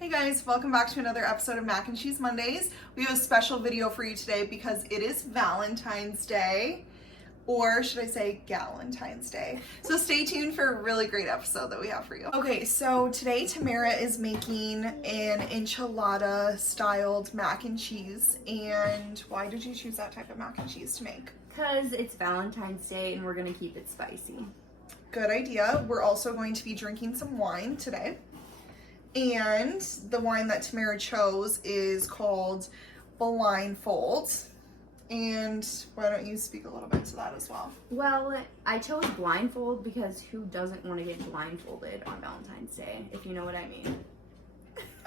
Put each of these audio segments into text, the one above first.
Hey guys, welcome back to another episode of Mac and Cheese Mondays. We have a special video for you today because it is Valentine's Day, or should I say Galentine's Day. So stay tuned for a really great episode that we have for you. Okay, so today Tamara is making an enchilada styled mac and cheese. And why did you choose that type of mac and cheese to make? Because it's Valentine's Day and we're gonna keep it spicy. Good idea. We're also going to be drinking some wine today. And the wine that Tamara chose is called Blindfold. And why don't you speak a little bit to that as well? Well, I chose blindfold because who doesn't want to get blindfolded on Valentine's Day, if you know what I mean.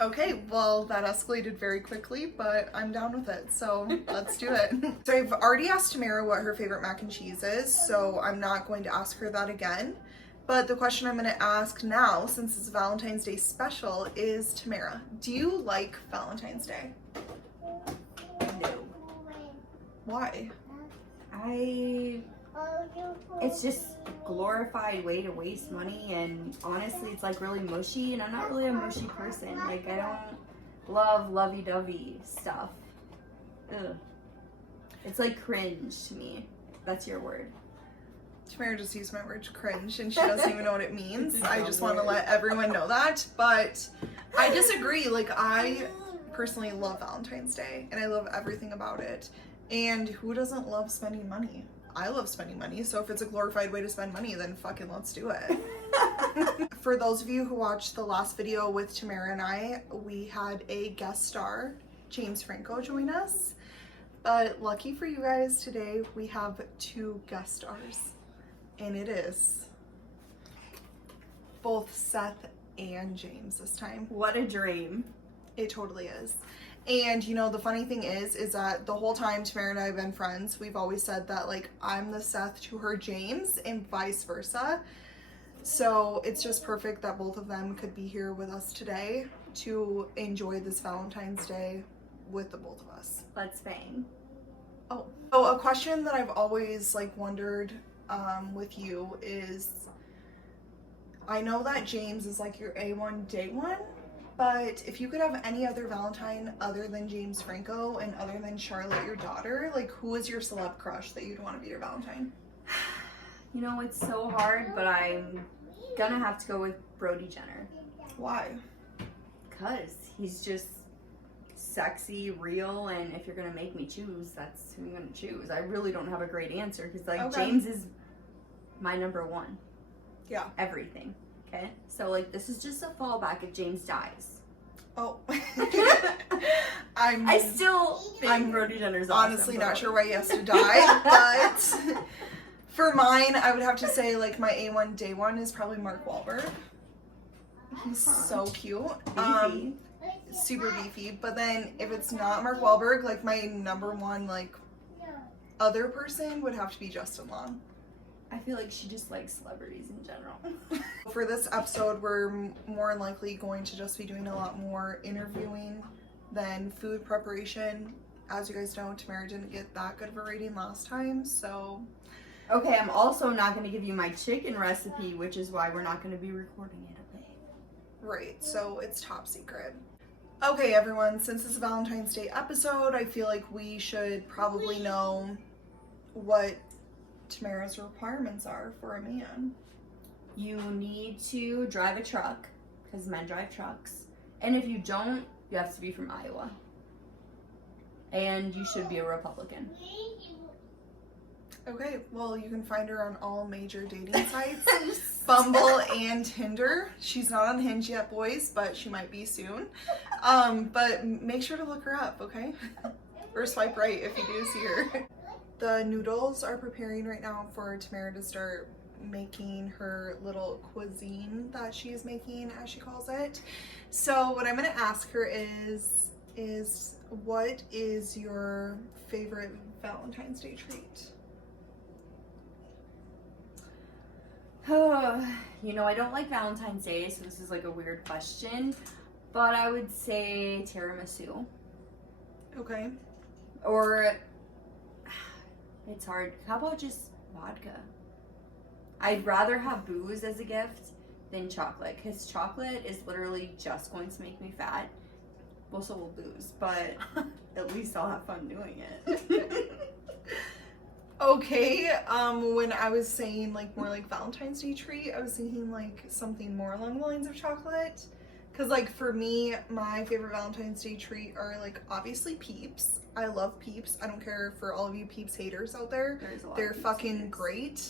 Okay, well, that escalated very quickly, but I'm down with it, so let's do it. So I've already asked Tamara what her favorite mac and cheese is, so I'm not going to ask her that again. But the question I'm going to ask now, since it's a Valentine's Day special, is Tamara, do you like Valentine's Day? No. Why? It's just a glorified way to waste money, and honestly, it's like really mushy, and I'm not really a mushy person. Like, I don't love lovey-dovey stuff. Ugh. It's like cringe to me. That's your word. Tamara just used my word cringe and she doesn't even know what it means. I just want to let everyone know that, but I disagree. Like, I personally love Valentine's Day and I love everything about it. And who doesn't love spending money? I love spending money, so if it's a glorified way to spend money, then fucking let's do it. For those of you who watched the last video with Tamara and I, we had a guest star, James Franco, join us. But lucky for you guys, today we have 2 guest stars. And it is both Seth and James this time. What a dream. It totally is. And you know, the funny thing is that the whole time Tamara and I have been friends, we've always said that like I'm the Seth to her James and vice versa. So it's just perfect that both of them could be here with us today to enjoy this Valentine's Day with the both of us. Let's bang. Oh, so a question that I've always like wondered with you is, I know that James is like your A1 day one, but if you could have any other Valentine other than James Franco and other than Charlotte, your daughter, like who is your celeb crush that you'd want to be your Valentine? You know, it's so hard, but I'm gonna have to go with Brody Jenner. Why? Because he's just sexy, real, and if you're gonna make me choose, that's who I'm gonna choose. I really don't have a great answer because like Okay. James is my number one. Yeah. Everything. Okay? So like this is just a fallback if James dies. Oh. I still think I'm Brody Jenner's awesome, honestly but not sure why he has to die, but for mine, I would have to say like my A1 day one is probably Mark Wahlberg. He's so cute. Beefy. Super beefy. But then if it's not Mark Wahlberg, like my number one like other person would have to be Justin Long. I feel like she just likes celebrities in general. For this episode, we're more than likely going to just be doing a lot more interviewing than food preparation. As you guys know, Tamara didn't get that good of a rating last time, so... Okay, I'm also not going to give you my chicken recipe, which is why we're not going to be recording it, okay? Right, so it's top secret. Okay, everyone, since it's a Valentine's Day episode, I feel like we should probably know what Tamara's requirements are for a man. You need to drive a truck, because men drive trucks. And if you don't, you have to be from Iowa. And you should be a Republican. Okay, well, you can find her on all major dating sites, Bumble and Tinder. She's not on Hinge yet, boys, but she might be soon. But make sure to look her up, okay? Or swipe right if you do see her. The noodles are preparing right now for Tamara to start making her little cuisine that she's making, as she calls it. So what I'm going to ask her is what is your favorite Valentine's Day treat? You know, I don't like Valentine's Day, so this is like a weird question, but I would say tiramisu. Okay. Or, it's hard. How about just vodka? I'd rather have booze as a gift than chocolate, because chocolate is literally just going to make me fat. Well, so will booze, but at least I'll have fun doing it. Okay, when I was saying like more like Valentine's Day treat, I was thinking like something more along the lines of chocolate. Cause like for me, my favorite Valentine's Day treat are like obviously Peeps. I love Peeps. I don't care for all of you Peeps haters out there. They're fucking great.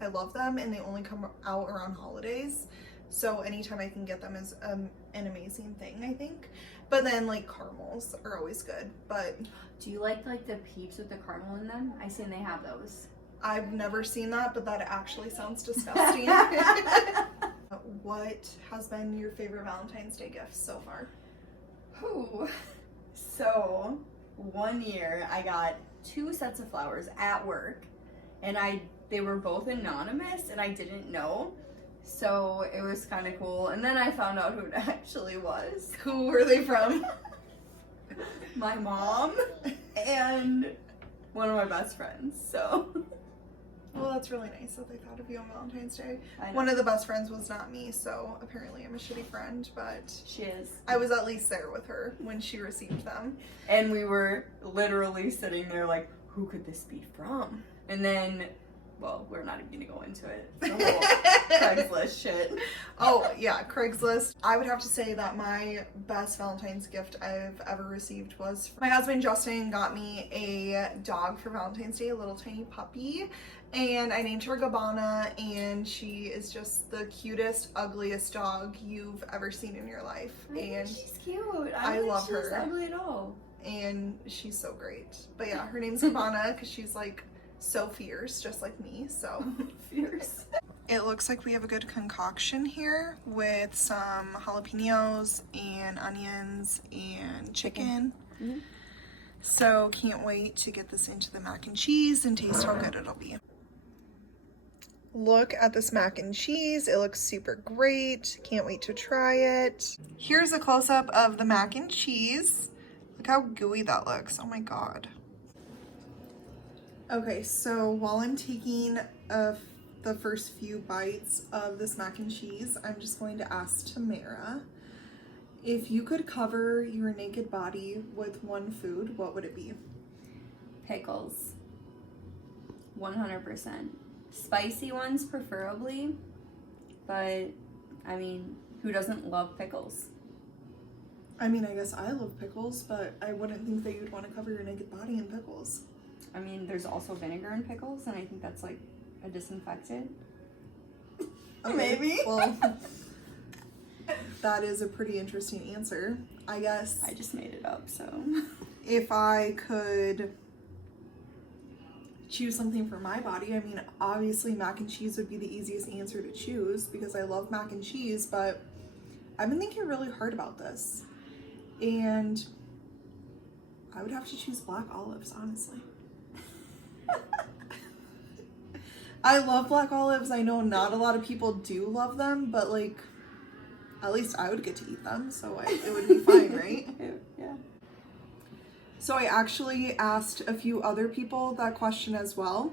I love them, and they only come out around holidays. So anytime I can get them is an amazing thing, I think. But then like caramels are always good. But do you like the Peeps with the caramel in them? I seen they have those. I've never seen that, but that actually sounds disgusting. What has been your favorite Valentine's Day gift so far? Ooh. So, one year I got 2 sets of flowers at work, and they were both anonymous, and I didn't know. So it was kind of cool. And then I found out who it actually was. Who were they from? My mom and one of my best friends. So. Well, that's really nice that they thought of you on Valentine's Day. One of the best friends was not me, so apparently I'm a shitty friend, but she is. I was at least there with her when she received them. And we were literally sitting there like, who could this be from? And then, well, we're not even gonna go into it. The whole Craigslist shit. Oh, yeah, Craigslist. I would have to say that my best Valentine's gift I've ever received was my husband Justin got me a dog for Valentine's Day, a little tiny puppy. And I named her Gabbana, and she is just the cutest, ugliest dog you've ever seen in your life. And she's cute. I love her. She's ugly at all. And she's so great. But yeah, her name's Gabbana because she's like so fierce, just like me. So fierce. It looks like we have a good concoction here with some jalapenos and onions and chicken. Mm-hmm. So can't wait to get this into the mac and cheese and taste how good it'll be. Look at this mac and cheese. It looks super great. Can't wait to try it. Here's a close-up of the mac and cheese. Look how gooey that looks. Oh my god. Okay, so while I'm taking the first few bites of this mac and cheese, I'm just going to ask Tamara, if you could cover your naked body with one food, what would it be? Pickles. 100%. Spicy ones preferably, but I mean, who doesn't love pickles? I mean, I guess I love pickles, but I wouldn't think that you'd want to cover your naked body in pickles. I mean, there's also vinegar in pickles, and I think that's like a disinfectant. Okay, maybe. Well, that is a pretty interesting answer. I guess I just made it up, so. If I could choose something for my body, I mean, obviously mac and cheese would be the easiest answer to choose because I love mac and cheese, but I've been thinking really hard about this. And I would have to choose black olives, honestly. I love black olives. I know not a lot of people do love them, but like, at least I would get to eat them, so it would be fine, right? Yeah. So I actually asked a few other people that question as well.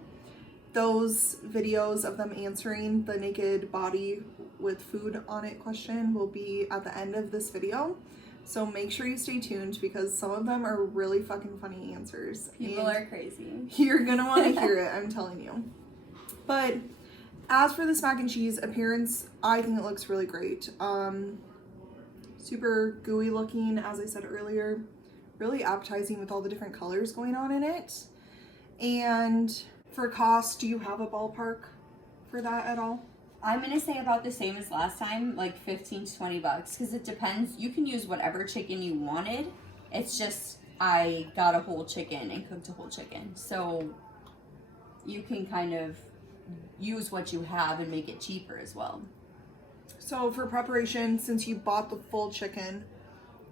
Those videos of them answering the naked body with food on it question will be at the end of this video. So make sure you stay tuned because some of them are really fucking funny answers. People are crazy. You're gonna want to hear it, I'm telling you. But as for this mac and cheese appearance, I think it looks really great. Super gooey looking, as I said earlier. Really appetizing with all the different colors going on in it. And for cost, do you have a ballpark for that at all? I'm gonna say about the same as last time, like 15 to 20 bucks, because it depends. You can use whatever chicken you wanted. It's just I got a whole chicken and cooked a whole chicken, so you can kind of use what you have and make it cheaper as well. So for preparation, since you bought the full chicken,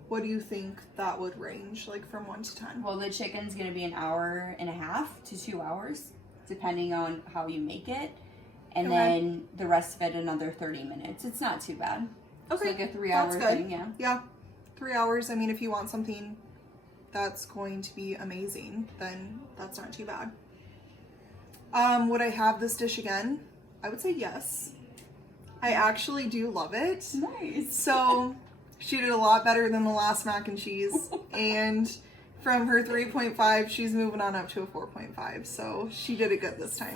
what do you think that would range, like from 1 to 10? Well, the chicken's gonna be 1.5 hours to 2 hours, depending on how you make it. And then the rest of it another 30 minutes. It's not too bad. Okay. It's like a 3-hour thing, yeah. Yeah, 3 hours. I mean, if you want something that's going to be amazing, then that's not too bad. Would I have this dish again? I would say yes. I actually do love it. Nice. So she did a lot better than the last mac and cheese. And from her 3.5, she's moving on up to a 4.5. So she did it good this time.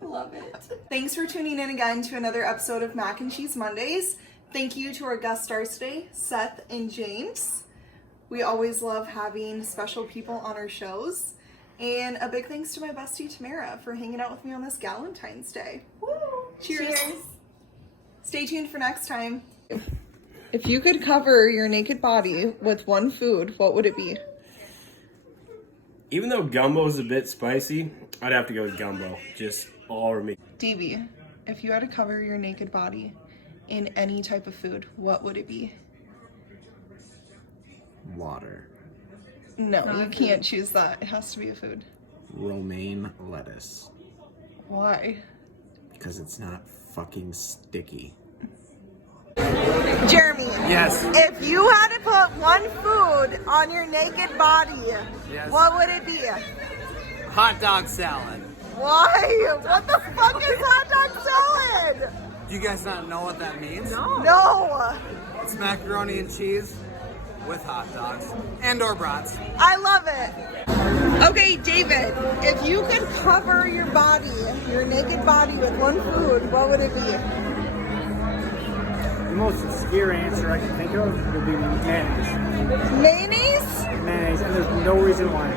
Love it. Thanks for tuning in again to another episode of Mac and Cheese Mondays. Thank you to our guest stars today, Seth and James. We always love having special people on our shows. And a big thanks to my bestie Tamara for hanging out with me on this Valentine's Day. Woo! Cheers. Stay tuned for next time. If you could cover your naked body with one food, what would it be? Even though gumbo is a bit spicy, I'd have to go with gumbo. Just all over me. Davey, if you had to cover your naked body in any type of food, what would it be? Water. No, you can't choose that. It has to be a food. Romaine lettuce. Why? Because it's not fucking sticky. Jeremy. Yes. If you had to put one food on your naked body, Yes. what would it be? Hot dog salad. Why? What the fuck is hot dog salad? Do you guys not know what that means? No. It's macaroni and cheese with hot dogs and or brats. I love it. Okay, David, if you could cover your body, your naked body with one food, what would it be? The most obscure answer I can think of would be mayonnaise. Mayonnaise? Mayonnaise, and there's no reason why.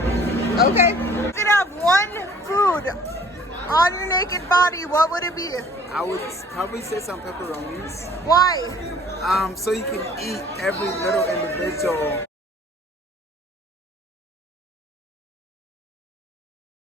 Okay. You could have one food on your naked body, what would it be? I would probably say some pepperonis. Why? So you can eat every little individual